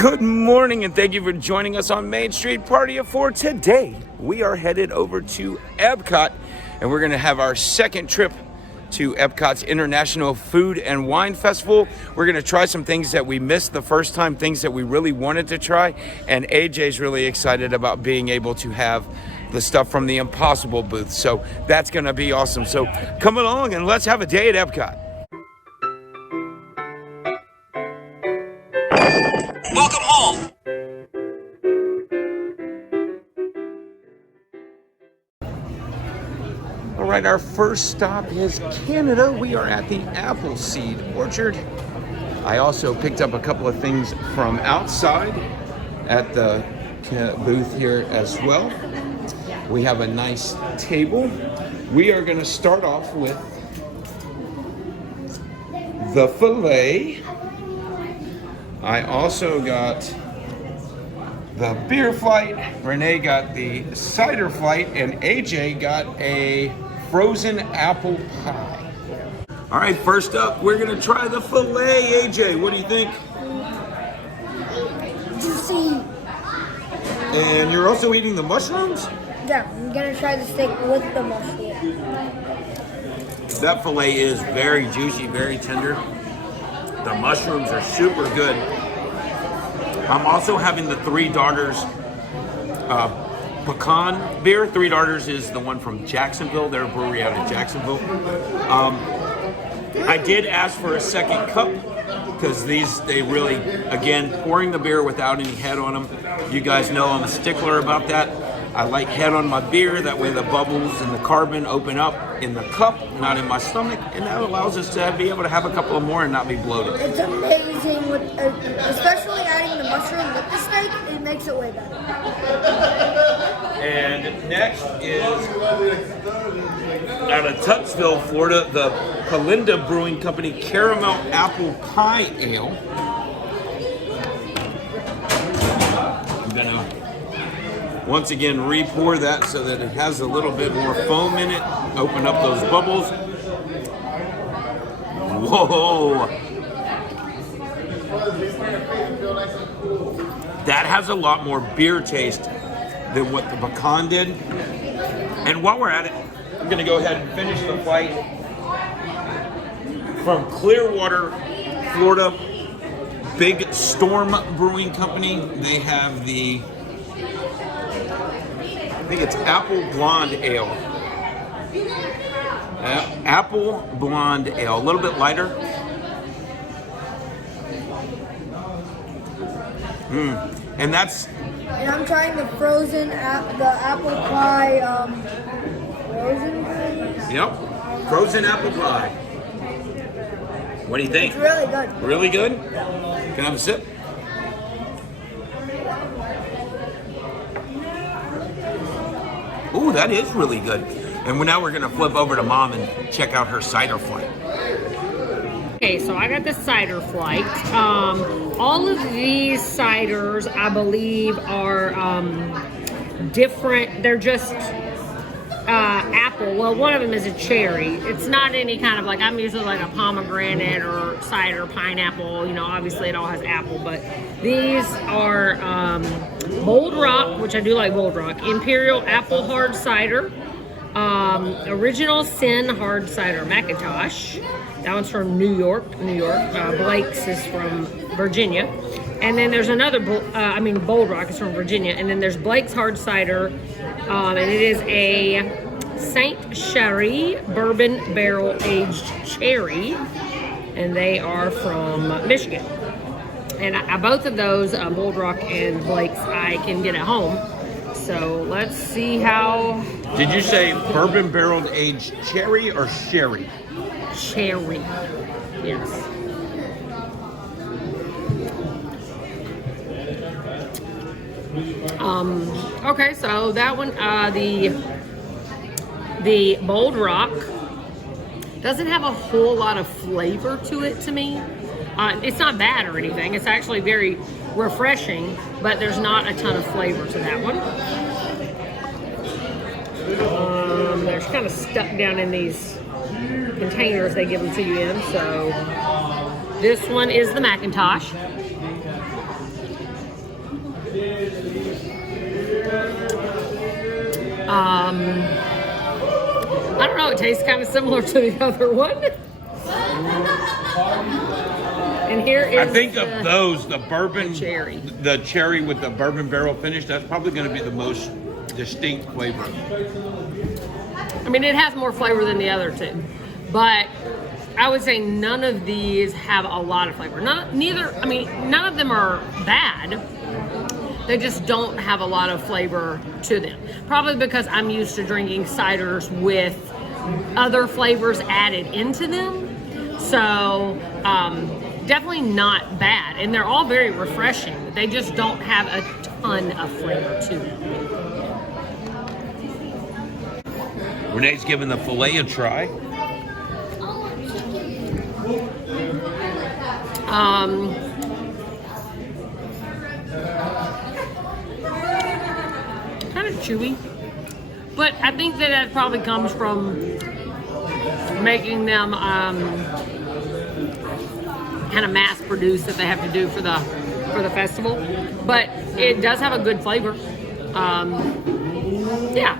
Good morning and thank you for joining us on Main Street Party of 4. Today we are headed over to EPCOT and we're going to have our second trip to EPCOT's International Food and Wine Festival. We're going to try some things that we missed the first time, things that we really wanted to try, and AJ's really excited about being able to have the stuff from the Impossible booth. So that's going to be awesome. So come along and let's have a day at EPCOT. Welcome home. All right, our first stop is Canada. We are at the Appleseed Orchard. I also picked up a couple of things from outside at the booth here as well. We have a nice table. We are going to start off with the filet. I also got the beer flight, Renee got the cider flight, and AJ got a frozen apple pie. All right, first up, we're gonna try the filet. AJ, what do you think? Juicy. And you're also eating the mushrooms? Yeah, I'm gonna try the steak with the mushroom. That filet is very juicy, very tender. The mushrooms are super good. I'm also having the Three Daughters pecan beer. Three Daughters is the one from Jacksonville. They're a brewery out of Jacksonville. I did ask for a second cup because they really, again, pouring the beer without any head on them. You guys know I'm a stickler about that. I like head on my beer, that way the bubbles and the carbon open up in the cup, not in my stomach, and that allows us to be able to have a couple of more and not be bloated. It's amazing, with especially adding the mushroom with the steak, it makes it way better. And next is out of Tucksville, Florida, the Kalinda Brewing Company Caramel Apple Pie Ale. I'm gonna once again re-pour that so that it has a little bit more foam in it. Open up those bubbles. Whoa! That has a lot more beer taste than what the pecan did. And while we're at it, I'm gonna go ahead and finish the flight from Clearwater, Florida, Big Storm Brewing Company. They have the, I think it's Apple Blonde Ale. Apple Blonde Ale, a little bit lighter. And that's. And I'm trying the the apple pie, frozen thing. Yep, frozen apple pie. What do you think? It's really good. Really good? Can I have a sip? Ooh, that is really good. And now we're gonna flip over to Mom and check out her cider flight. Okay, so I got the cider flight. All of these ciders, I believe, are different. They're just apple. Well, one of them is a cherry. It's not any kind of like, I'm usually like a pomegranate or cider, pineapple. You know, obviously it all has apple, but these are Bold Rock, which I do like Bold Rock, Imperial Apple Hard Cider, Original Sin Hard Cider Macintosh. That one's from New York. Blake's is from Virginia. And then there's another, Bold Rock is from Virginia. And then there's Blake's Hard Cider. And it is a Saint Cherie Bourbon Barrel Aged Cherry. And they are from Michigan. And both of those, Bold Rock and Blake's, I can get at home. So let's see how. Did you say bourbon barreled aged cherry or sherry? Cherry. Yes. Okay, so that one, the Bold Rock doesn't have a whole lot of flavor to it to me. It's not bad or anything. It's actually very refreshing, but there's not a ton of flavor to that one. They're kind of stuck down in these containers they give them to you in. So this one is the Macintosh. I don't know, it tastes kind of similar to the other one. And here is I think of those, the bourbon, the cherry. the cherry with the bourbon barrel finish, that's probably going to be the most distinct flavor. I mean, it has more flavor than the other two, but I would say none of these have a lot of flavor. None of them are bad. They just don't have a lot of flavor to them. Probably because I'm used to drinking ciders with other flavors added into them. So, definitely not bad. And they're all very refreshing. They just don't have a ton of flavor to them. Renee's giving the filet a try. Kind of chewy, but I think that probably comes from making them kind of mass produced that they have to do for the festival. But it does have a good flavor. Yeah.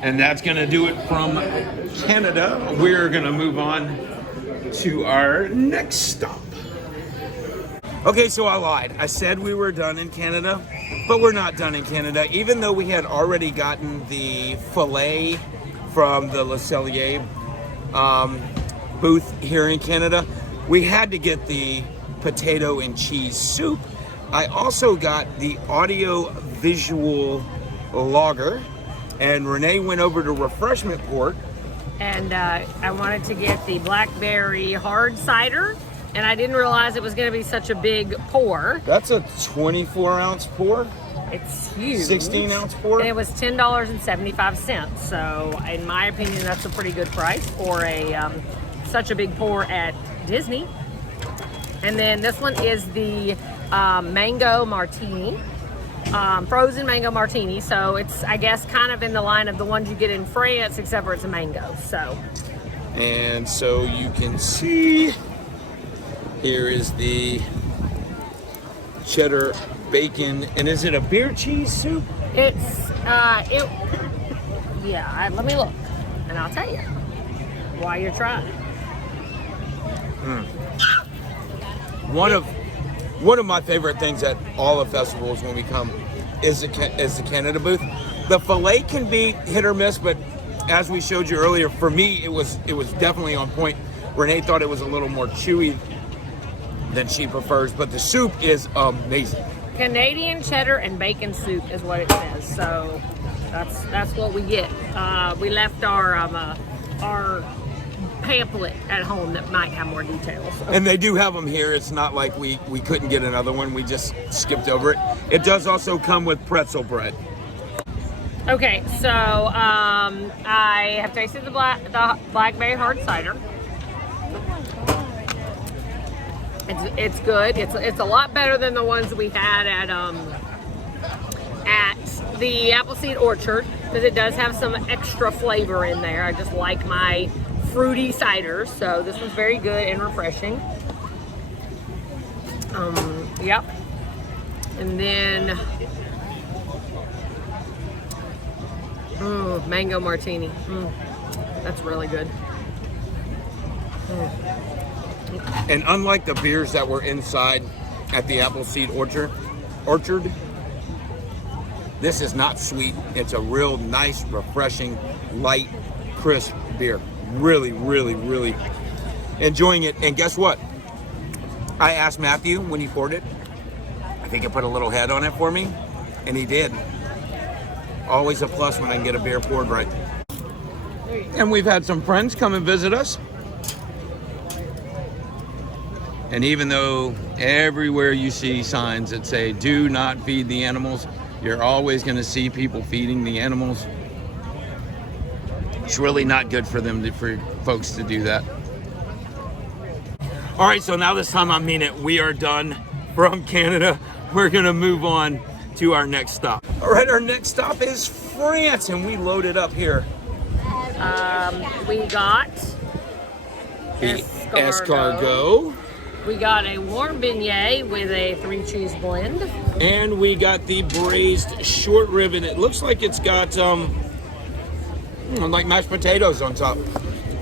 And that's going to do it from Canada. We're going to move on to our next stop. Okay, so I lied. I said we were done in Canada, but we're not done in Canada. Even though we had already gotten the filet from the Le Cellier booth here in Canada, we had to get the potato and cheese soup. I also got the audio visual lager, and Renee went over to Refreshment Port. And I wanted to get the blackberry hard cider, and I didn't realize it was going to be such a big pour. That's a 24-ounce pour. It's huge. 16-ounce pour. And it was $10.75. So, in my opinion, that's a pretty good price for a such a big pour at Disney. And then this one is the mango martini. Frozen mango martini, so it's, I guess, kind of in the line of the ones you get in France, except for it's a mango. And so you can see here is the cheddar bacon, and is it a beer cheese soup? It's let me look and I'll tell you while you're trying. One of my favorite things at all of festivals when we come is the Canada booth. The filet can be hit or miss, but as we showed you earlier, for me it was definitely on point. Renee thought it was a little more chewy than she prefers, but the soup is amazing. Canadian cheddar and bacon soup is what it says. So that's what we get. We left our pamphlet at home that might have more details. And they do have them here. It's not like we couldn't get another one. We just skipped over it. It does also come with pretzel bread. Okay, so I have tasted the blackberry hard cider. It's good. It's a lot better than the ones we had at the Appleseed Orchard, because it does have some extra flavor in there. I just like my fruity ciders, so this was very good and refreshing. Yep. And then mango martini. That's really good. And unlike the beers that were inside at the Appleseed Orchard, this is not sweet. It's a real nice, refreshing, light, crisp beer. Really, really, really enjoying it. And guess what? I asked Matthew when he poured it. I think he put a little head on it for me, and he did. Always a plus when I can get a beer poured right. And we've had some friends come and visit us. And even though everywhere you see signs that say, do not feed the animals, you're always going to see people feeding the animals. It's really not good for them, for folks to do that. All right, so now this time I mean it. We are done from Canada. We're going to move on to our next stop. All right, our next stop is France, and we loaded up here. We got the escargot. We got a warm beignet with a 3-cheese blend. And we got the braised short rib, and it looks like it's got like mashed potatoes on top.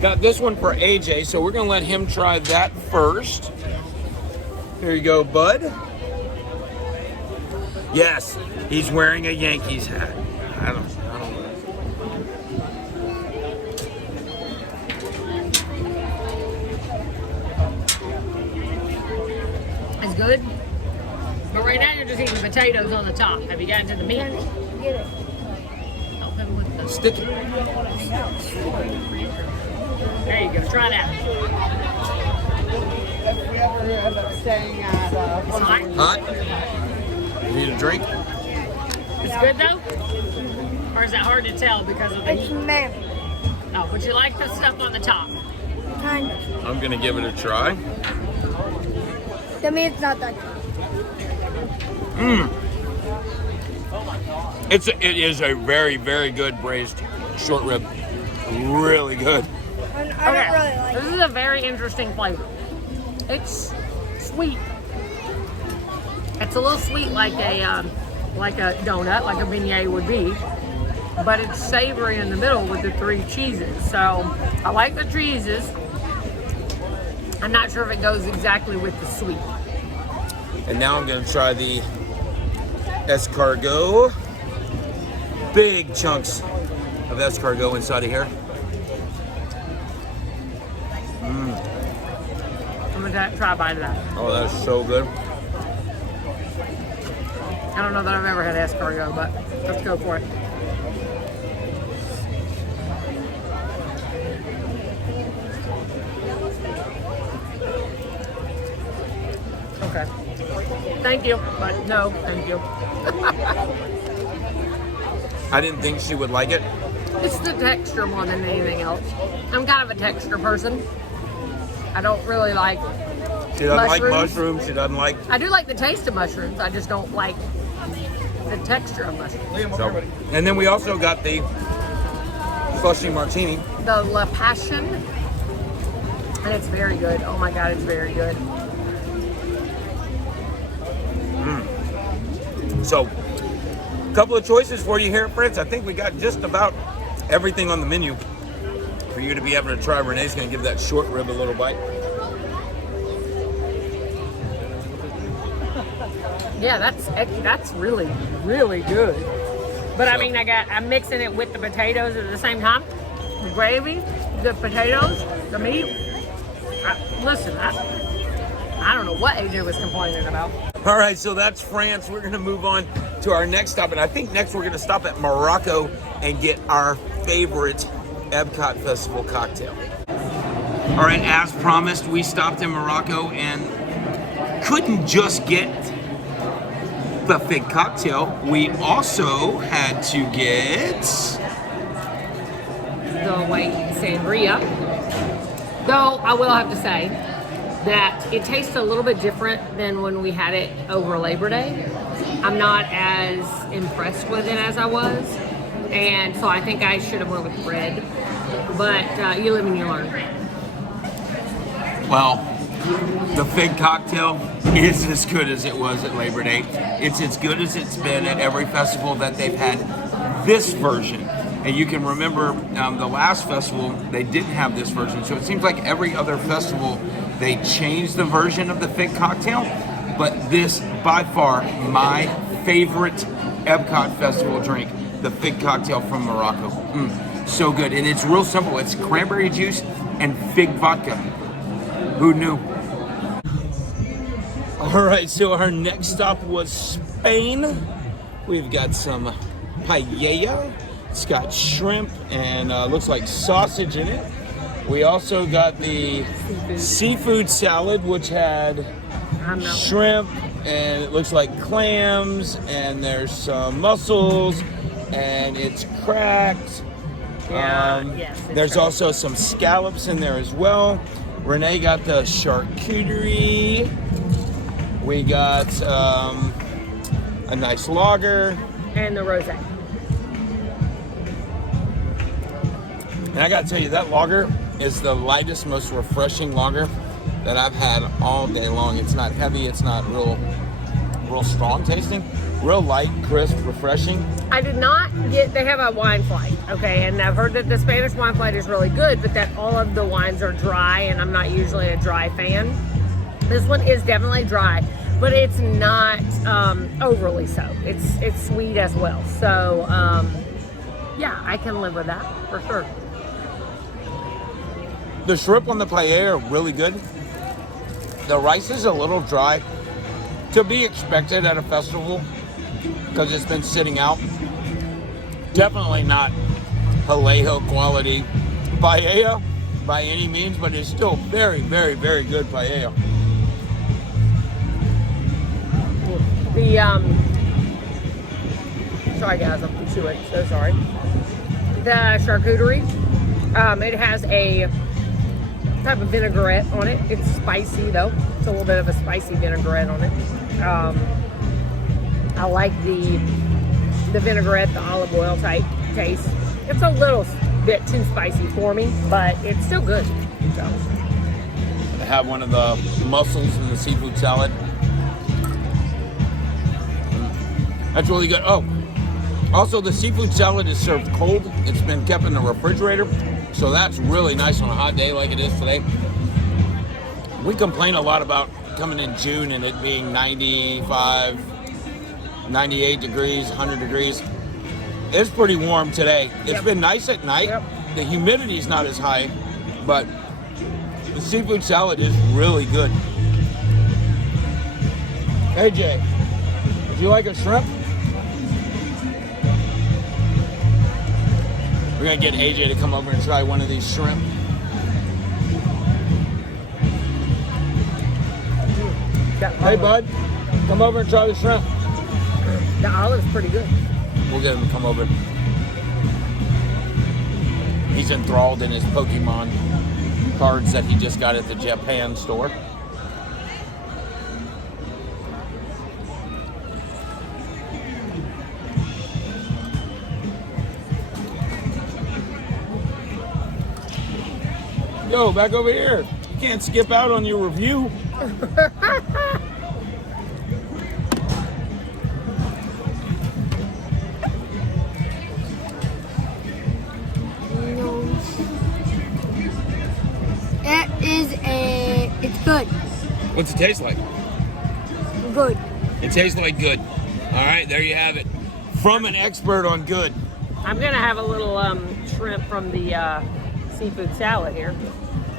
Got this one for AJ, so we're gonna let him try that first. Here you go, bud. Yes, he's wearing a Yankees hat. I don't know. It's good. But right now you're just eating potatoes on the top. Have you gotten to the meat? Get it. Help him with the... Stick it. There you go. Try that. If we ever end up staying at It's hot. Hot? You need a drink? It's good though? Or is that hard to tell because of the It's heat? man. No, but you like the stuff on the top. Kind of. I'm gonna give it a try. To me, it's not that good. It is a very, very good braised short rib. Really good. I don't really like This it. is a very interesting flavor. It's sweet. It's a little sweet like a donut, like a beignet would be. But it's savory in the middle with the 3 cheeses. So I like the cheeses. I'm not sure if it goes exactly with the sweet. And now I'm gonna try the escargot. Big chunks of escargot inside of here. I'm gonna try a bite of that. Oh, that's so good. I don't know that I've ever had escargot, but let's go for it. Okay. Thank you, but no, thank you. I didn't think she would like it. It's the texture more than anything else. I'm kind of a texture person. I don't really like... She doesn't like Mushrooms? mushrooms. She doesn't like. I do like the taste of mushrooms. I just don't like the texture of mushrooms. So. And then we also got the slushy martini. The La Passion. And it's very good. Oh my God, it's very good. So, a couple of choices for you here at Fritz. I think we got just about everything on the menu for you to be able to try. Renee's going to give that short rib a little bite. Yeah, that's really, really good. But I mean, I'm mixing it with the potatoes at the same time. The gravy, the potatoes, the meat. I don't know what AJ was complaining about. All right, so that's France. We're going to move on to our next stop. And I think next we're going to stop at Morocco and get our favorite EPCOT Festival cocktail. All right, as promised, we stopped in Morocco and couldn't just get the fig cocktail. We also had to get... The white sangria. Though I will have to say that it tastes a little bit different than when we had it over Labor Day. I'm not as impressed with it as I was, and so I think I should have went with red. But you live and you learn. Well, the fig cocktail is as good as it was at Labor Day. It's as good as it's been at every festival that they've had this version. And you can remember the last festival, they didn't have this version. So it seems like every other festival, they changed the version of the fig cocktail. But this, by far, my favorite EPCOT Festival drink, the fig cocktail from Morocco. So good. And it's real simple. It's cranberry juice and fig vodka. Who knew? All right, so our next stop was Spain. We've got some paella. It's got shrimp and looks like sausage in it. We also got the seafood salad, which had shrimp and it looks like clams, and there's some mussels, and it's cracked. Yes, There's cracked. also some scallops in there as well. Renee got the charcuterie. We got a nice lager. And the rosé. And I gotta tell you, that lager is the lightest, most refreshing lager that I've had all day long. It's not heavy. It's not real strong tasting. Real light, crisp, refreshing. I did not get, they have a wine flight, okay, and I've heard that the Spanish wine flight is really good, but that all of the wines are dry, and I'm not usually a dry fan. This one is definitely dry, but it's not overly so. It's sweet as well. So, yeah, I can live with that for sure. The shrimp on the paella are really good. The rice is a little dry, to be expected at a festival because it's been sitting out. Definitely not Vallejo quality paella by any means, but it's still very, very, very good paella. Sorry guys, I'm chewing, so sorry. The charcuterie, it has a type of vinaigrette on it. It's spicy though. It's a little bit of a spicy vinaigrette on it. I like the vinaigrette, the olive oil type taste. It's a little bit too spicy for me, but it's still good. So. I have one of the mussels in the seafood salad. That's really good. Oh, also the seafood salad is served cold. It's been kept in the refrigerator, so that's really nice on a hot day like it is today. We complain a lot about coming in June and it being 95, 98 degrees, 100 degrees. It's pretty warm today. It's been nice at night. The humidity is not as high, but the seafood salad is really good. AJ, would you like a shrimp? We're gonna get AJ to come over and try one of these shrimp. Hey bud, come over and try the shrimp. The olive's pretty good. We'll get him to come over. He's enthralled in his Pokemon cards that he just got at the Japan store. Yo, back over here. You can't skip out on your review. It's good. What's it taste like? Good. It tastes like good. All right, there you have it. From an expert on good. I'm gonna have a little shrimp from the seafood salad here.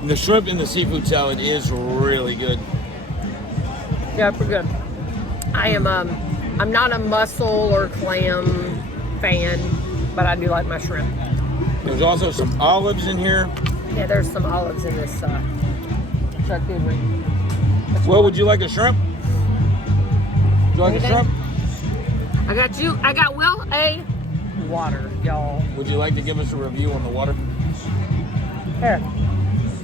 The shrimp in the seafood salad is really good. Yeah, pretty good. I am I'm not a mussel or clam fan, but I do like my shrimp. There's also some olives in here. Yeah, there's some olives in this charcuterie. Well, would you like a shrimp? Would you like a shrimp? I got you. I got Will a water, y'all. Would you like to give us a review on the water? Here.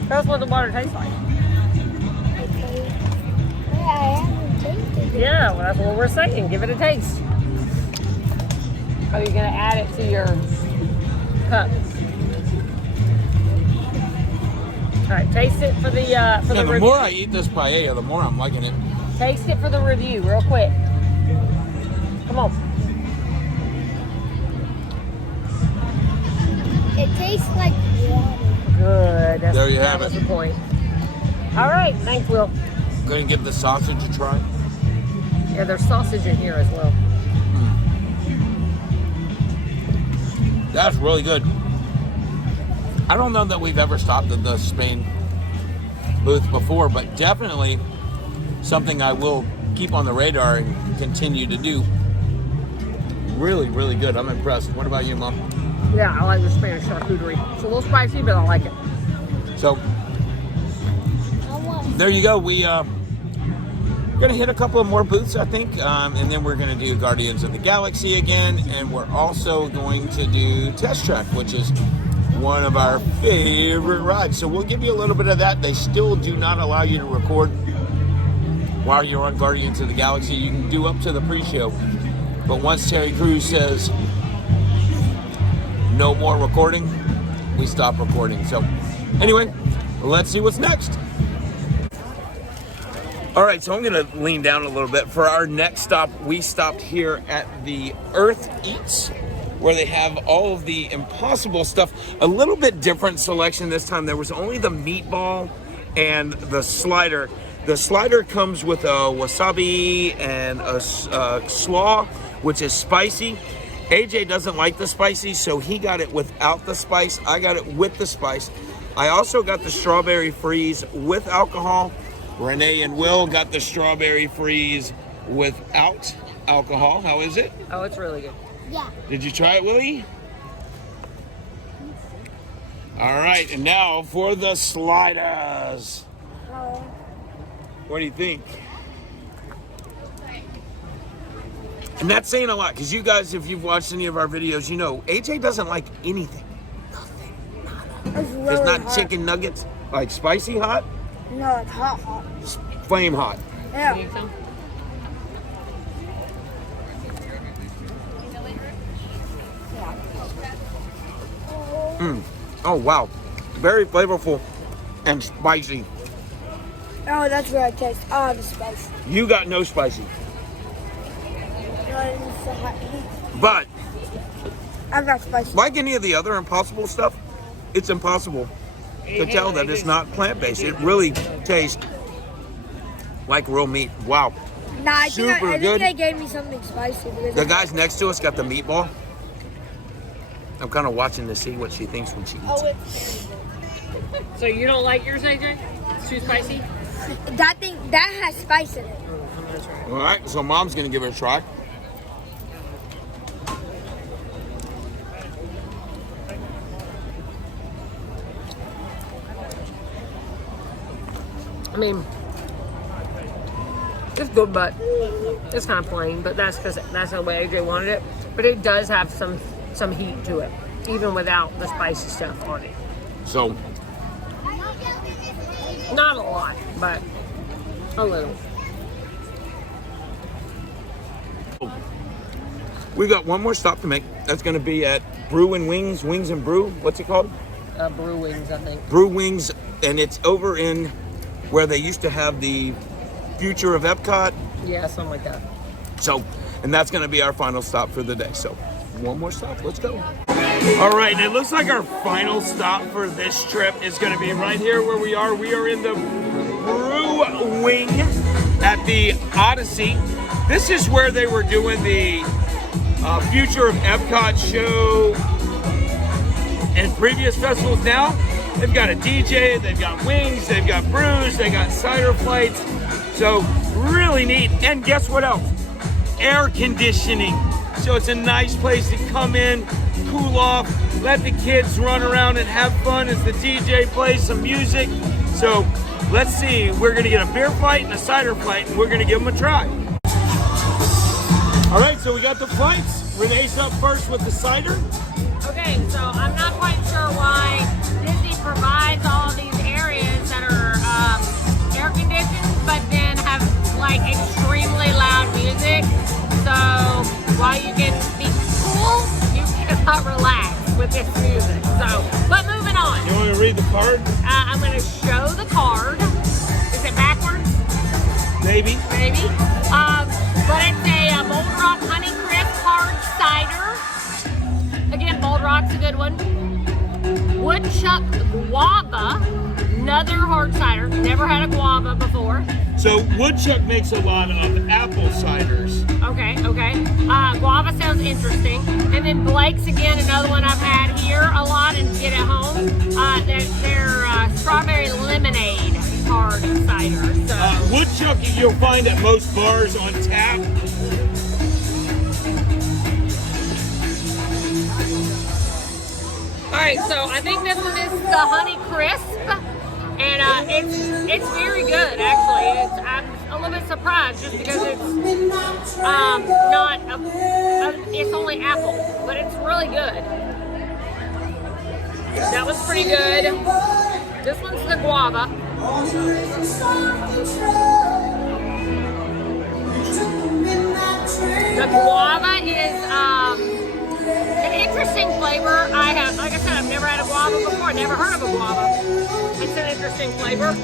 Tell us what the water tastes like. Okay. Yeah, I haven't tasted it. Yeah, well, that's what we're saying. Give it a taste. Are you gonna add it to your cup? All right, taste it for the The review. more I eat this paella, the more I'm liking it. Taste it for the review, real quick. Come on. It tastes like water. Good. There you have that was it. the point. All right, thanks, Will. I'm going to give the sausage a try. Yeah, there's sausage in here as well. That's really good. I don't know that we've ever stopped at the Spain booth before, but definitely something I will keep on the radar and continue to do. Really, really good. I'm impressed. What about you, Mom? Yeah, I like the Spanish charcuterie. It's a little spicy, but I like it. So, there you go. We're going to hit a couple of more booths, I think, and then we're going to do Guardians of the Galaxy again, and we're also going to do Test Track, which is one of our favorite rides. So we'll give you a little bit of that. They still do not allow you to record while you're on Guardians of the Galaxy. You can do up to the pre-show, but once Terry Crews says no more recording, we stop recording. So anyway, let's see what's next. All right, so I'm gonna lean down a little bit. For our next stop, we stopped here at the Earth Eats, where they have all of the Impossible stuff. A little bit different selection this time. There was only the meatball and the slider. The slider comes with a wasabi and a slaw, which is spicy. AJ doesn't like the spicy, so he got it without the spice. I got it with the spice. I also got the strawberry freeze with alcohol. Renee and Will got the strawberry freeze without alcohol. How is it? Oh, it's really good. Yeah. Did you try it, Willie? All right, and now for the sliders. What do you think? And that's saying a lot, because you guys, if you've watched any of our videos, you know AJ doesn't like anything. Nothing. Nada. It's really It's not hot. chicken nuggets, like spicy hot, No, it's hot. flame hot. Yeah. You think so? Oh wow, very flavorful and spicy. Oh, that's where I taste. Oh, the spice. You got no spicy, No, it's the hot heat. but I got spicy. like any of the other Impossible stuff, it's impossible to tell that it's not plant-based. It really tastes like real meat. Wow. Nah, I think Super I good. think they gave me something spicy. Because The guys next to us got the meatball. I'm kind of watching to see what she thinks when she eats it. So you don't like yours, AJ? It's too spicy? that has spice in it. All right, so Mom's gonna give it a try. I mean, it's good, but it's kind of plain. But that's because that's the way AJ wanted it. But it does have some heat to it, even without the spicy stuff on it. So Not a lot, but a little. we got one more stop to make. That's gonna be at Brew and Wings, Wings and Brew. What's it called? Brew wings, I think. Brew Wings, and it's over in where they used to have the future of EPCOT. Yeah, something like that. So, and that's gonna be our final stop for the day. So, one more stop, let's go. All right, and it looks like our final stop for this trip is gonna be right here where we are. We are in the Brew Wing at the Odyssey. This is where they were doing the future of EPCOT show and previous festivals. Now, they've got a DJ, they've got wings, they've got brews, they got cider plates. So really neat. And guess what else? Air conditioning. So it's a nice place to come in, cool off, let the kids run around and have fun as the DJ plays some music. So let's see, we're gonna get a beer flight and a cider flight, and we're gonna give them a try. All right, so we got the flights. Renee's up first with the cider. Okay, so I'm not quite sure why Disney provides all these areas that are air conditioned, but then have like extremely loud music. So while you can be cool, you cannot relax with this music. So, but moving on. You want me to read the card? I'm going to show the card. Is it backwards? Maybe. Maybe. But it's a Bold Rock Honey Crisp Hard Cider. Again, Bold Rock's a good one. Woodchuck Guava, another hard cider. Never had a guava before. So Woodchuck makes a lot of apple ciders. Okay. Guava sounds interesting. And then Blake's, again, another one I've had here a lot and get at home. They're strawberry lemonade hard cider. So. Woodchuck you'll find at most bars on tap. All right, so I think this one is the Honey Crisp, and it's very good actually. I'm a little bit surprised just because it's not it's only apple, but it's really good. That was pretty good. This one's the guava. The guava is an interesting flavor. Like I said, I've never had a guava before. Never heard of a guava. It's an interesting flavor.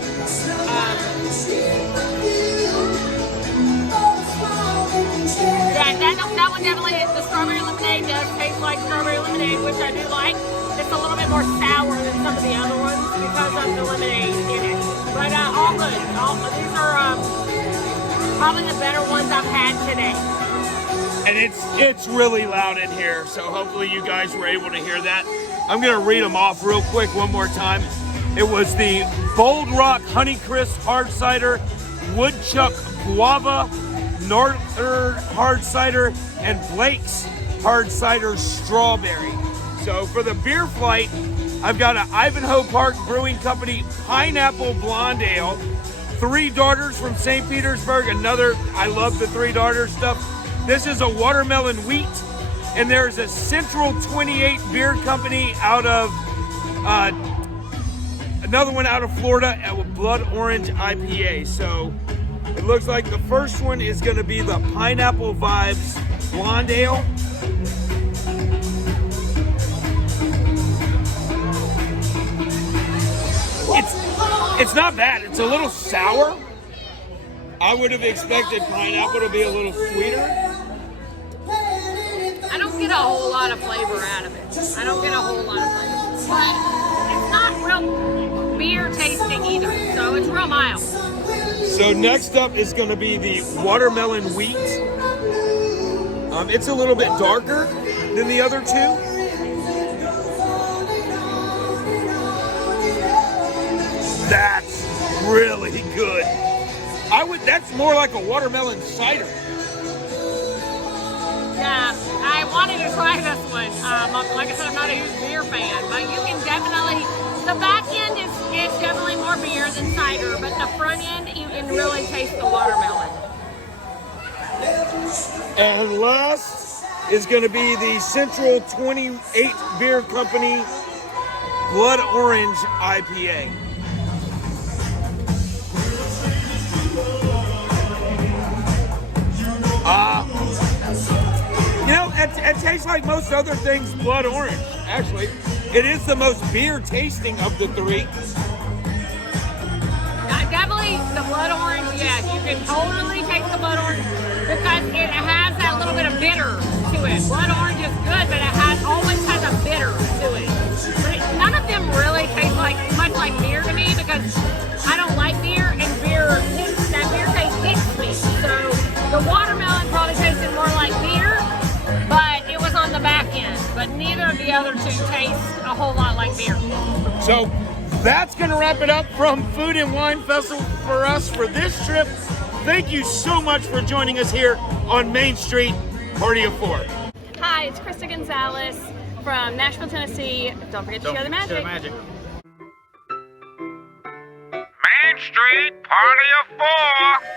definitely the strawberry lemonade does taste like strawberry lemonade, which I do like. It's a little bit more sour than some of the other ones because of the lemonade in it. But all good. These are probably the better ones I've had today. And it's really loud in here, so hopefully you guys were able to hear that. I'm gonna read them off real quick one more time. It was the Bold Rock Honeycrisp Hard Cider, Woodchuck Guava, Northern Hard Cider, and Blake's Hard Cider Strawberry. So for the beer flight, I've got an Ivanhoe Park Brewing Company Pineapple Blonde Ale, Three Daughters from St. Petersburg, another, I love the Three Daughters stuff. This is a watermelon wheat, and there's a Central 28 Beer Company out of, another one out of Florida, a Blood Orange IPA. So it looks like the first one is gonna be the Pineapple Vibes Blonde Ale. It's not bad, it's a little sour. I would have expected pineapple to be a little sweeter. I don't get a whole lot of flavor out of it. I don't get a whole lot of flavor. But it's not real beer tasting either, so it's real mild. So next up is going to be the watermelon wheat. It's a little bit darker than the other two. That's really good. That's more like a watermelon cider. Yeah, I wanted to try this one. Like I said, I'm not a huge beer fan, but you can definitely, the back end is definitely more beer than cider, but the front end, you can really taste the watermelon. And last is going to be the Central 28 Beer Company Blood Orange IPA. You know, it tastes like most other things blood orange, actually. It is the most beer tasting of the three. Definitely the blood orange, yes. You can totally taste the blood orange because it has that little bit of bitter to it. Blood orange is good, but it always has a bitter to it. But none of them really taste much like beer to me because I don't like beer, and that beer taste hits me. So the watermelon probably tasted more like beer, but it was on the back end. But neither of the other two taste a whole lot like beer. So that's going to wrap it up from Food and Wine Festival for us for this trip. Thank you so much for joining us here on Main Street, Party of Four. Hi, it's Krista Gonzalez from Nashville, Tennessee. Don't forget to share the magic. Main Street, Party of Four.